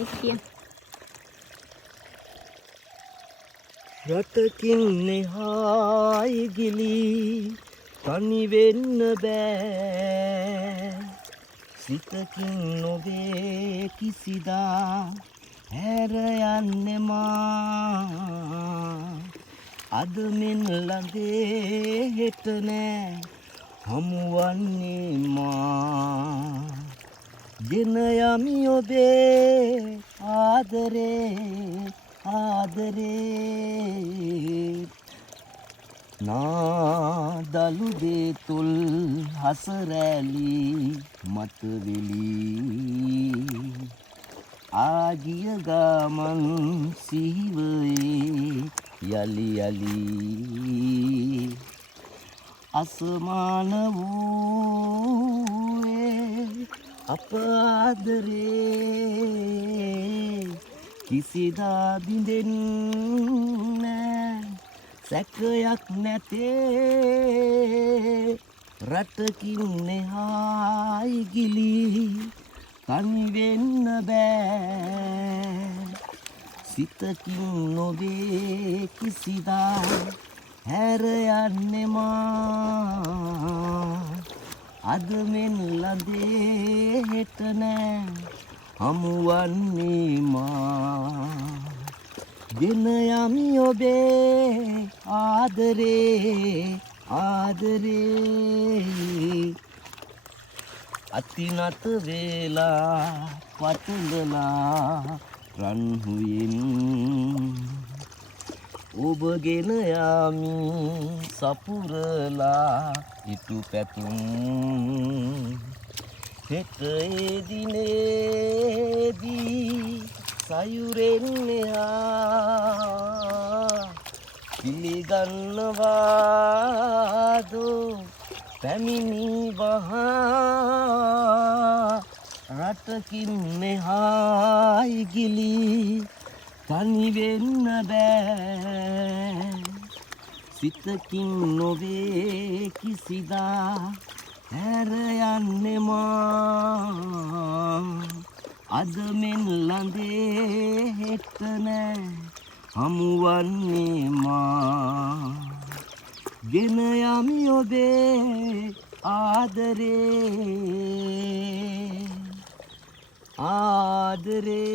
හිටිය. රටකින් නෙහායි ගිලි තනි වෙන්න බෑ. සිතකින් නොවේ කිසිදා හැර යන්නේ මා. අද මෙන් ළඟේ හෙට නෑ හමුවන්නේ මා. ගෙන යමි ඔබේ ආදරේ ආදරේ. නාදලු දෙතුල් හසරැලි මතවෙලි. ආගිය ගමන් සිහිවයේ යලි යලි. අසමාන වූයේ අප ආදරේ. කිසිදා බිඳෙන්නේ සැකයක් නැතේ. රටකින් නෙහායි ගිලි තනි වෙන්න බෑ. සිතකින් නොවේ කිසිදා හැර යන්නේ මා. අද මෙන් ළඟේ හෙට නෑ හමුවන්නේ මා. ගෙන යමි ඔබේ ආදරේ ආදරේ. අතිනත වේලා පටලලා රන්හුයෙන් ඔබගෙන යමි සපුරලා ඉටු පැතුම්. හෙට දිනේදී සයුරෙන් එහා පිළිගන්නවාදෝ පැමිණි වහා. රටකින් මෙහායි ගිලි තනි වෙන්න බෑ. සිතකින් නොවේ කිසිදා හැර යන්නේ මා. අද මෙන් ළඟේ හෙට නෑ හමුවන්නේ මා. ගෙන යමි ඔබේ ආදරේ ආදරේ.